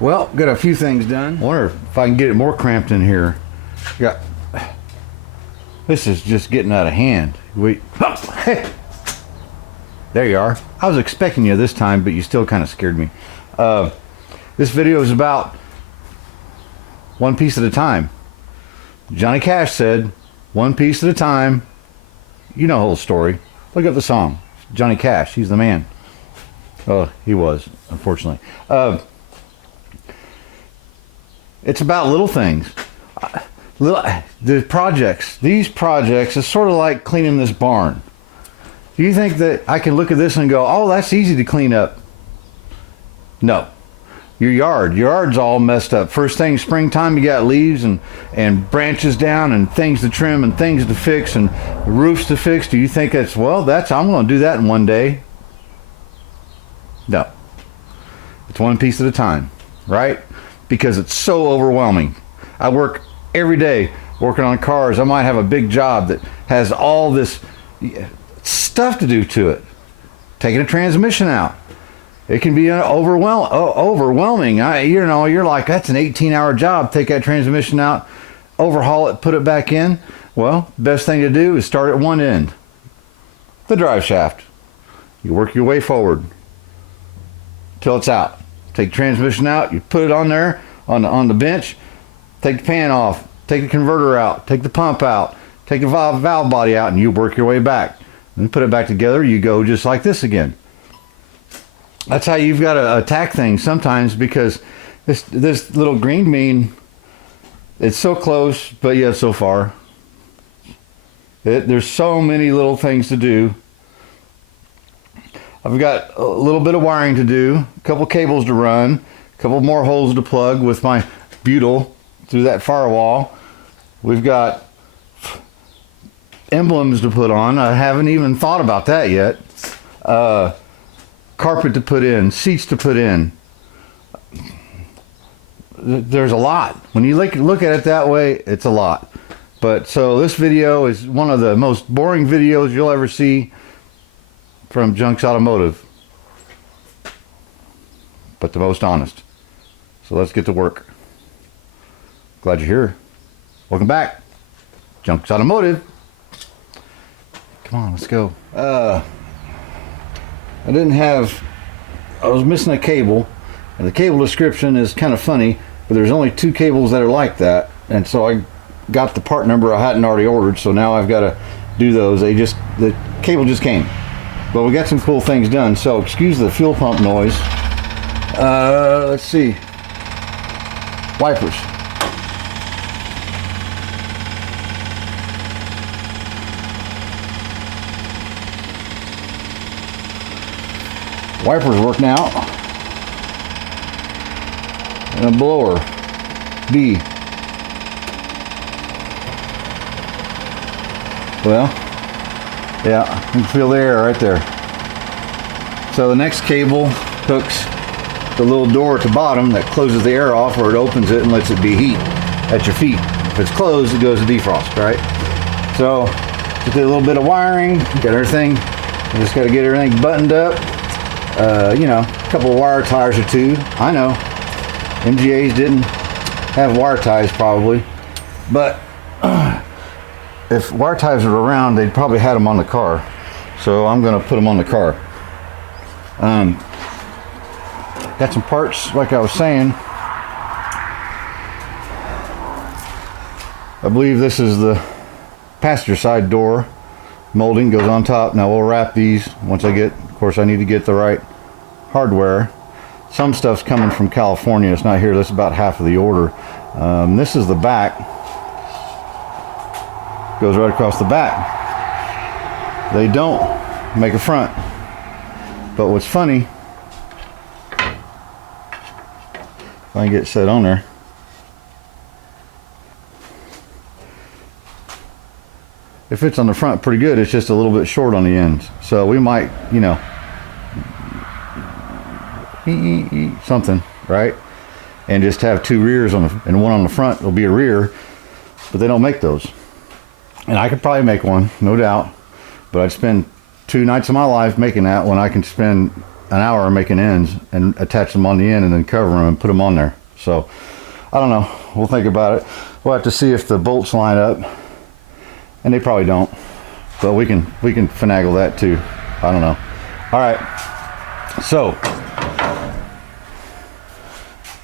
Well, got a few things done. Wonder if I can get it more cramped in here. Got. This is just getting out of hand. Hey. There you are. I was expecting you this time, but you still kind of scared me. This video is about one piece at a time. Johnny Cash said, "One piece at a time." You know the whole story. Look up the song. Johnny Cash, he's the man. Oh, he was, unfortunately. It's about little things. The projects. These projects is sort of like cleaning this barn. Do you think that I can look at this and go, oh, that's easy to clean up? No. Your yard's all messed up. First thing, springtime, you got leaves and branches down and things to trim and things to fix and roofs to fix. Do you think I'm going to do that in one day? No. It's one piece at a time, right? Because it's so overwhelming. I work every day working on cars. I might have a big job that has all this stuff to do to it. Taking a transmission out. It can be overwhelming. You're like, that's an 18-hour job. Take that transmission out, overhaul it, put it back in. Well, best thing to do is start at one end. The drive shaft. You work your way forward till it's out. Take the transmission out, you put it on there, on the bench, take the pan off, take the converter out, take the pump out, take the valve body out, and you work your way back. And put it back together, you go just like this again. That's how you've got to attack things sometimes, because this little green bean, it's so close, but yet so far. There's so many little things to do. I've got a little bit of wiring to do, a couple cables to run, a couple more holes to plug with my butyl through that firewall. We've got emblems to put on. I haven't even thought about that yet. Carpet to put in, seats to put in. There's a lot. When you look at it that way, it's a lot. But so this video is one of the most boring videos you'll ever see from Junks Automotive, but the most honest. So let's get to work. Glad you're here. Welcome back, Junks Automotive. Come on, let's go. I was missing a cable, and the cable description is kind of funny, but there's only two cables that are like that, and so I got the part number I hadn't already ordered, so now I've got to do those. The cable just came. But we got some cool things done, so excuse the fuel pump noise. Let's see. Wipers. Wipers working out. And a blower. B. Well, yeah, you can feel the air right there. So the next cable hooks the little door at the bottom that closes the air off, or it opens it and lets it be heat at your feet. If it's closed, it goes to defrost, right? So just did a little bit of wiring, got everything. I just got to get everything buttoned up. A couple of wire ties or two. I know MGAs didn't have wire ties probably, but if wire ties were around, they'd probably had them on the car. So I'm going to put them on the car. Got some parts, like I was saying. I believe this is the passenger side door. Molding goes on top. Now we'll wrap these once of course I need to get the right hardware. Some stuff's coming from California. It's not here. That's about half of the order. This is the back. Goes right across the back. They don't make a front. But what's funny, if I can get it set on there, it fits on the front pretty good. It's just a little bit short on the ends. So we might, something, right? And just have two rears and one on the front. It'll be a rear, but they don't make those. And I could probably make one, no doubt, but I'd spend 2 nights of my life making that when I can spend an hour making ends and attach them on the end and then cover them and put them on there. So I don't know, we'll think about it. We'll have to see if the bolts line up, and they probably don't, but we can finagle that too. I don't know. All right, so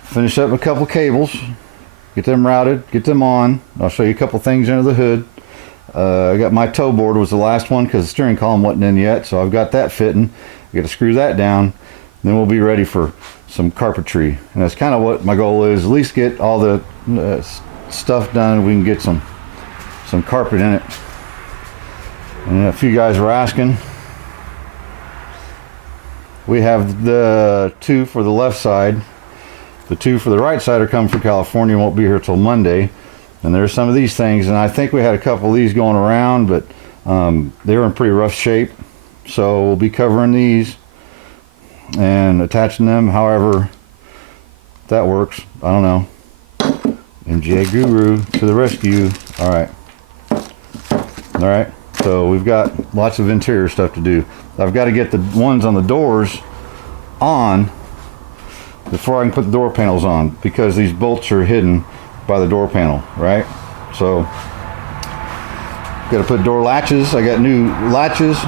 finish up a couple cables, get them routed, get them on. I'll show you a couple things under the hood. I got my toe board was the last one because the steering column wasn't in yet, so I've got that fitting. I got to screw that down, then we'll be ready for some carpentry, and that's kind of what my goal is. At least get all the stuff done. We can get some carpet in it. And a few guys were asking. We have the 2 for the left side. The 2 for the right side are coming from California, won't be here till Monday. And there's some of these things, and I think we had a couple of these going around, but they were in pretty rough shape. So we'll be covering these and attaching them however that works. I don't know. MGA Guru to the rescue. All right, so we've got lots of interior stuff to do. I've got to get the ones on the doors on before I can put the door panels on, because these bolts are hidden by the door panel, right? So got to put door latches. I got new latches,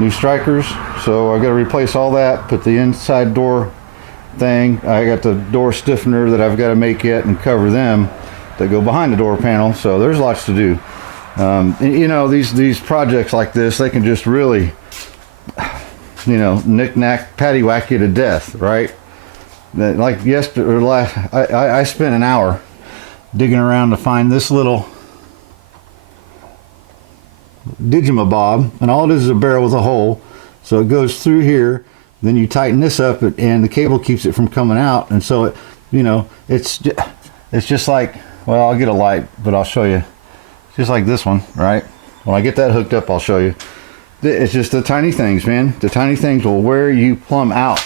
new strikers, so I got to replace all that, put the inside door thing. I got the door stiffener that I've got to make yet and cover them that go behind the door panel. So there's lots to do. You know, these projects like this, they can just really, you know, knick-knack paddywhack you to death, right? Like yesterday or last, I spent an hour digging around to find this little digimabob, and all it is a barrel with a hole, so it goes through here. Then you tighten this up, and the cable keeps it from coming out. And so it, you know, it's just like, well, I'll get a light, but I'll show you. It's just like this one, right? When I get that hooked up, I'll show you. It's just the tiny things, man. The tiny things will wear you plumb out.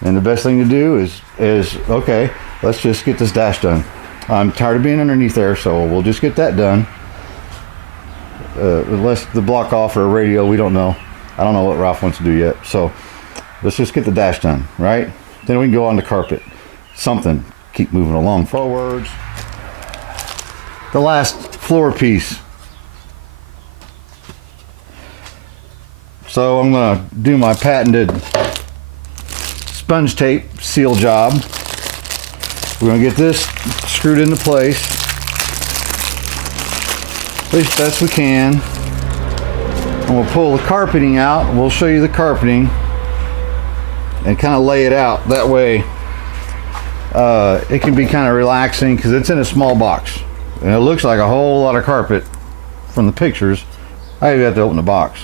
And the best thing to do is okay, let's just get this dash done. I'm tired of being underneath there, so we'll just get that done. Unless the block off or a radio, we don't know. I don't know what Ralph wants to do yet. So let's just get the dash done, right? Then we can go on the carpet. Something. Keep moving along forwards. The last floor piece. So I'm going to do my patented sponge tape seal job. We're going to get this screwed into place, at least best we can. And we'll pull the carpeting out. We'll show you the carpeting and kind of lay it out. That way it can be kind of relaxing, because it's in a small box. And it looks like a whole lot of carpet from the pictures. I even have to open the box.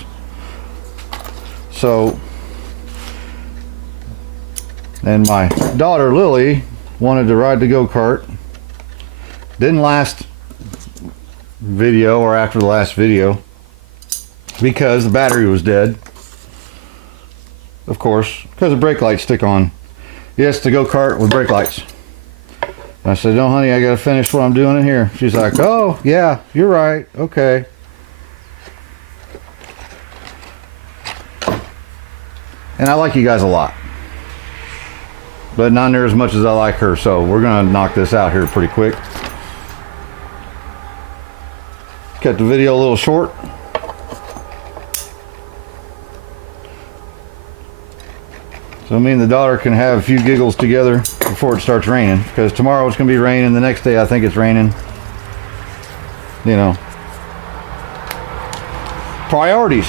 So, and my daughter Lily wanted to ride the go-kart. Didn't last video or after the last video because the battery was dead. Of course, because the brake lights stick on. Yes, the go-kart with brake lights. And I said, no honey, I gotta finish what I'm doing in here. She's like, oh yeah, you're right, okay. And I like you guys a lot, but not near as much as I like her, so we're gonna knock this out here pretty quick. Cut the video a little short. So me and the daughter can have a few giggles together before it starts raining, because tomorrow it's gonna be raining, the next day I think it's raining. You know. Priorities.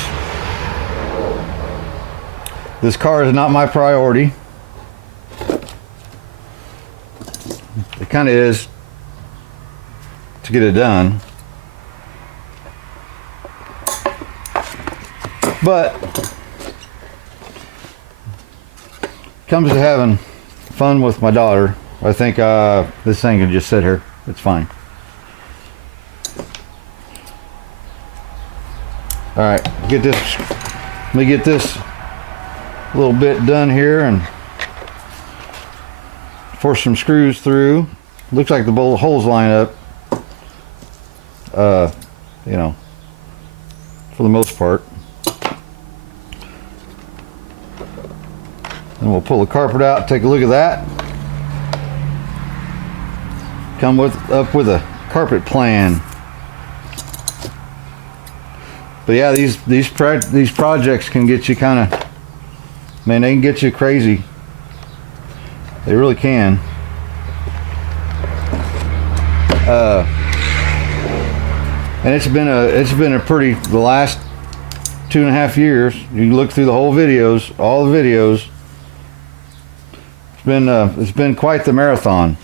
This car is not my priority. It kind of is to get it done. But comes to having fun with my daughter, I think this thing can just sit here. It's fine. All right, let me get this little bit done here and force some screws through. Looks like the bolt holes line up. You know, for the most part. And we'll pull the carpet out, take a look at that. Come up with a carpet plan. But yeah, these projects can get you kind of, man, they can get you crazy. They really can. And it's been a pretty, the last 2.5 years. You can look through the whole videos, all the videos. It's been quite the marathon.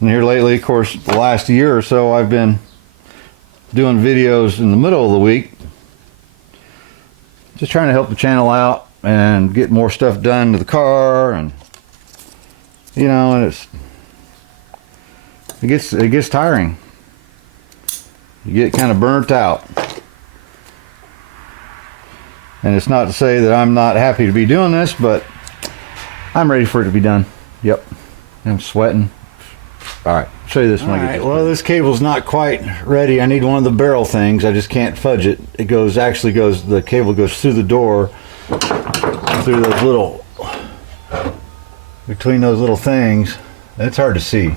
And here lately, of course, the last year or so, I've been doing videos in the middle of the week, just trying to help the channel out and get more stuff done to the car, and you know, and it gets tiring. You get kind of burnt out. And it's not to say that I'm not happy to be doing this, but I'm ready for it to be done. Yep, I'm sweating. All right, show you this one. All right, well, this cable's not quite ready. I need one of the barrel things. I just can't fudge it. The cable goes through the door, through those little, between those little things. It's hard to see.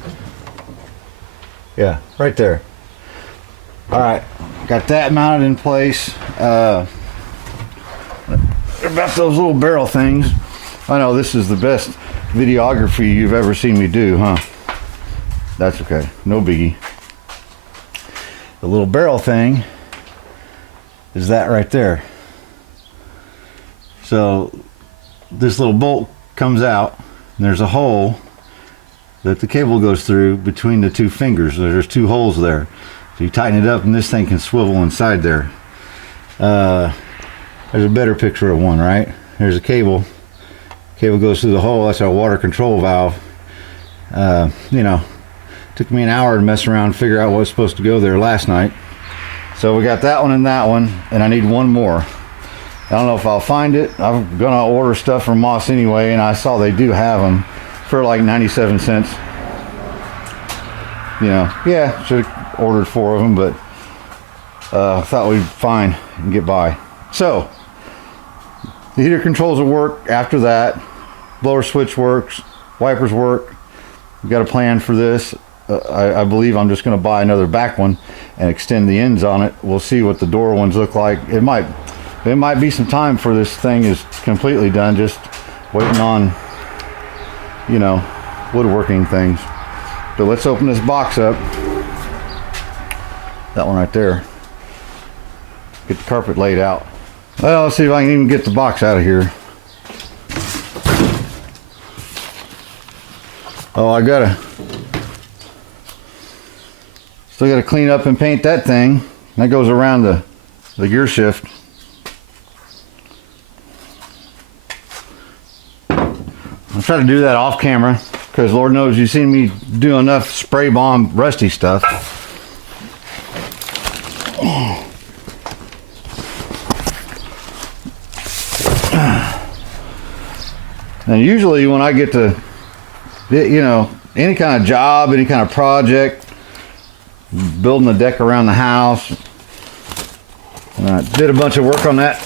Yeah, right there. All right, got that mounted in place. About those little barrel things. I know this is the best videography you've ever seen me do, huh? That's okay, no biggie. The little barrel thing is that right there. So this little bolt comes out, and there's a hole that the cable goes through between the two fingers. There's 2 holes there. So you tighten it up, and this thing can swivel inside there. There's a better picture of one, right? There's a cable. Cable goes through the hole. That's our water control valve. You know, took me an hour to mess around and figure out what was supposed to go there last night. So we got that one and that one, and I need one more. I don't know if I'll find it. I'm gonna order stuff from Moss anyway, and I saw they do have them for like 97 cents. You know, yeah, should have ordered 4 of them, but I thought we'd find and get by. So the heater controls will work after that. Blower switch works, wipers work. We've got a plan for this. I believe I'm just going to buy another back one and extend the ends on it. We'll see what the door ones look like. It might be some time before this thing is completely done, just waiting on, you know, woodworking things. So let's open this box up. That one right there. Get the carpet laid out. Well, let's see if I can even get the box out of here. Oh, still gotta clean up and paint that thing. That goes around the gear shift. I'll try to do that off camera, because Lord knows you've seen me do enough spray bomb rusty stuff. And usually when I get to, you know, any kind of job, any kind of project, building a deck around the house, and I did a bunch of work on that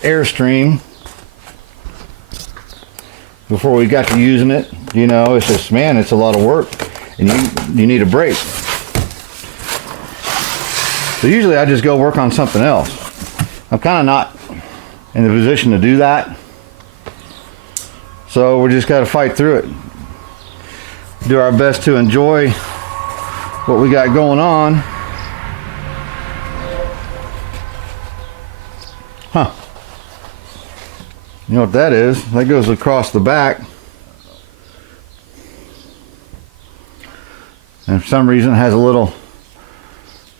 Airstream before we got to using it. You know, it's just, man, it's a lot of work, and you need a break. So usually I just go work on something else. I'm kind of not in the position to do that, so we just got to fight through it. Do our best to enjoy what we got going on. Huh. You know what that is? That goes across the back. And for some reason it has a little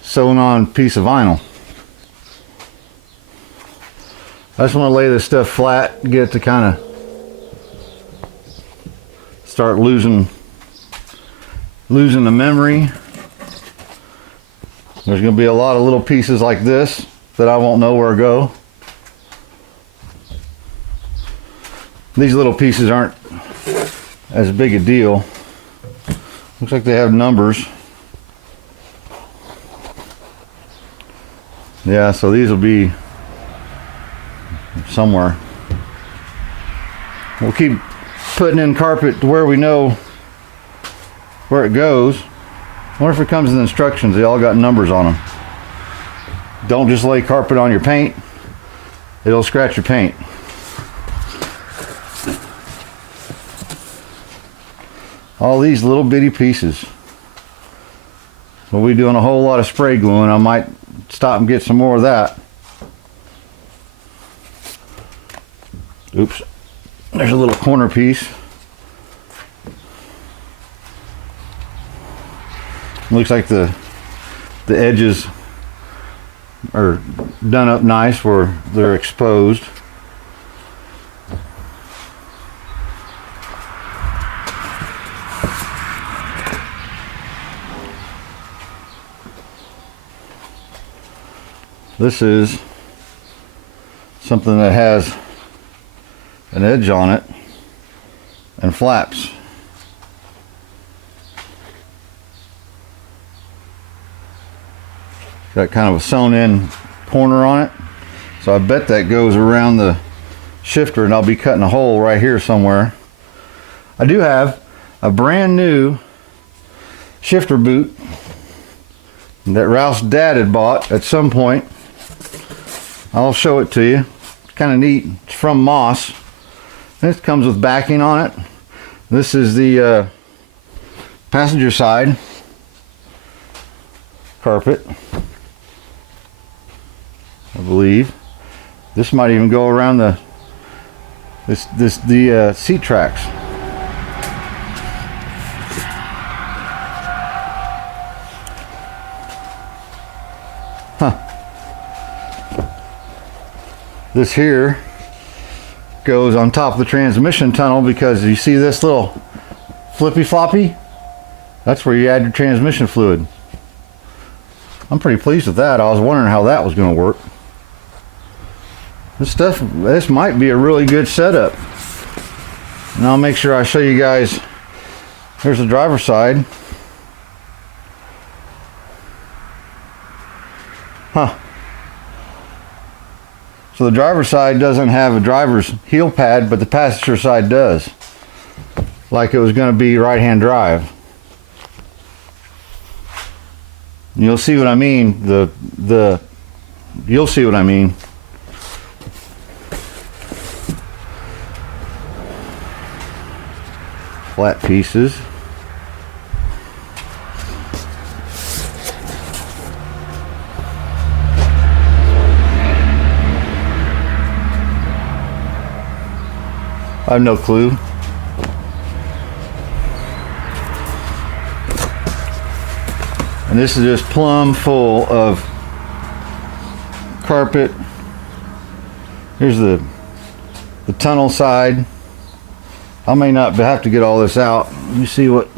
sewn on piece of vinyl. I just want to lay this stuff flat, get it to kind of start losing the memory. There's going to be a lot of little pieces like this that I won't know where to go. These little pieces aren't as big a deal. Looks like they have numbers. Yeah, so these will be somewhere. We'll keep putting in carpet to where we know where it goes. I wonder if it comes in the instructions. They all got numbers on them. Don't just lay carpet on your paint. It'll scratch your paint. All these little bitty pieces. We'll be doing a whole lot of spray gluing. I might stop and get some more of that. Oops. There's a little corner piece. Looks like the edges are done up nice where they're exposed. This is something that has an edge on it and flaps. Got kind of a sewn in corner on it. So I bet that goes around the shifter, and I'll be cutting a hole right here somewhere. I do have a brand new shifter boot that Ralph's dad had bought at some point. I'll show it to you. It's kind of neat. It's from Moss. This comes with backing on it. This is the passenger side carpet, I believe. This might even go around the seat tracks. Huh. This here goes on top of the transmission tunnel, because you see this little flippy floppy? That's where you add your transmission fluid. I'm pretty pleased with that. I was wondering how that was going to work. This might be a really good setup. And I'll make sure I show you guys. Here's the driver's side. Huh. So the driver's side doesn't have a driver's heel pad, but the passenger side does. Like it was going to be right-hand drive. You'll see what I mean. You'll see what I mean. Flat pieces. I have no clue. And this is just plumb full of carpet. Here's the tunnel side. I may not have to get all this out. Let me see what.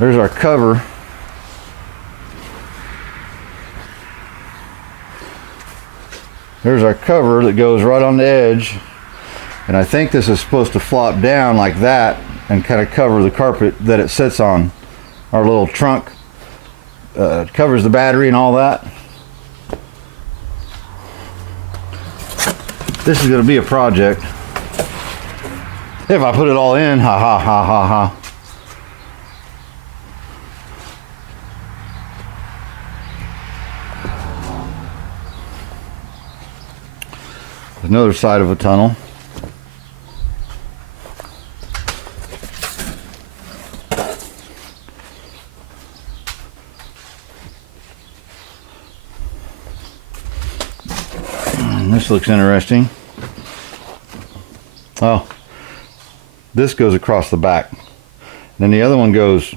There's our cover. There's our cover that goes right on the edge. And I think this is supposed to flop down like that and kind of cover the carpet that it sits on. Our little trunk covers the battery and all that. This is going to be a project. If I put it all in, ha ha ha ha ha. Another side of a tunnel. This looks interesting. Oh, this goes across the back. And then the other one goes,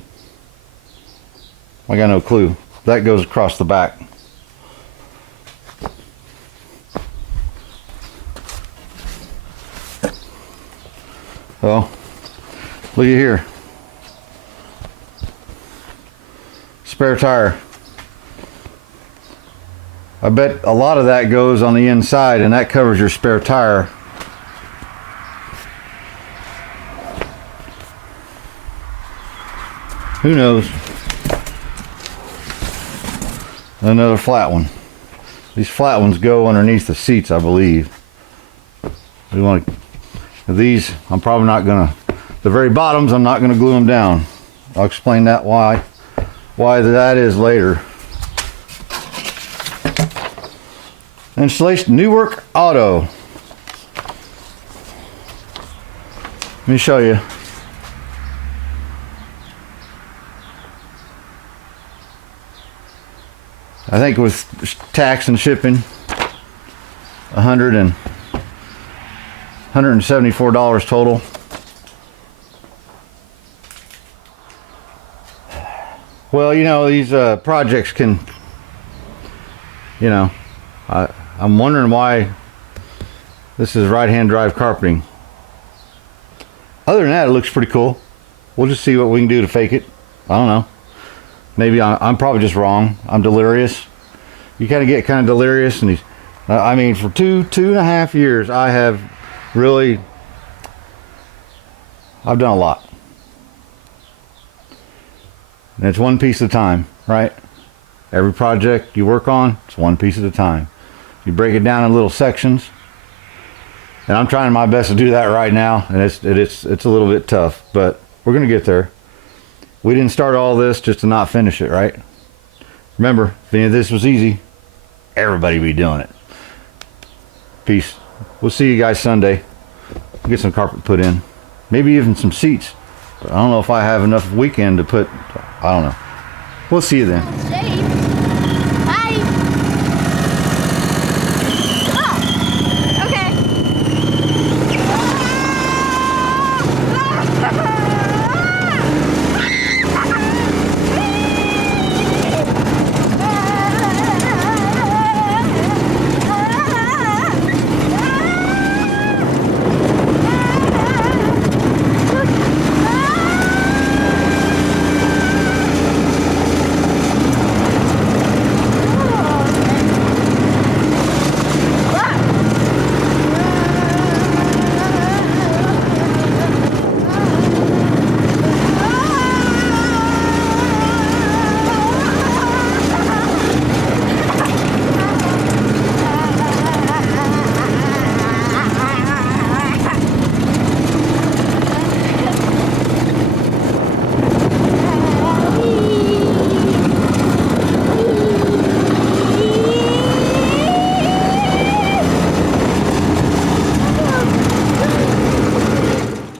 I got no clue. That goes across the back. Oh, look at here. Spare tire. I bet a lot of that goes on the inside, and that covers your spare tire. Who knows? Another flat one. These flat ones go underneath the seats, I believe. We want to, these, I'm probably not gonna, the very bottoms, I'm not gonna glue them down. I'll explain that why that is later. Installation, New Work Auto. Let me show you. I think with tax and shipping, $174 total. Well, you know, these projects can, you know, I'm wondering why this is right-hand drive carpeting. Other than that, it looks pretty cool. We'll just see what we can do to fake it. I don't know. Maybe I'm probably just wrong. I'm delirious. You kind of get kind of delirious, and I mean, for two and a half years, I've done a lot. And it's one piece at a time, right? Every project you work on, it's one piece at a time. You break it down in little sections, and I'm trying my best to do that right now, and it's a little bit tough, but we're gonna get there. We didn't start all this just to not finish it, right? Remember, if any of this was easy, everybody would be doing it. Peace. We'll see you guys Sunday. Get some carpet put in, maybe even some seats. But I don't know if I have enough weekend to put. I don't know. We'll see you then.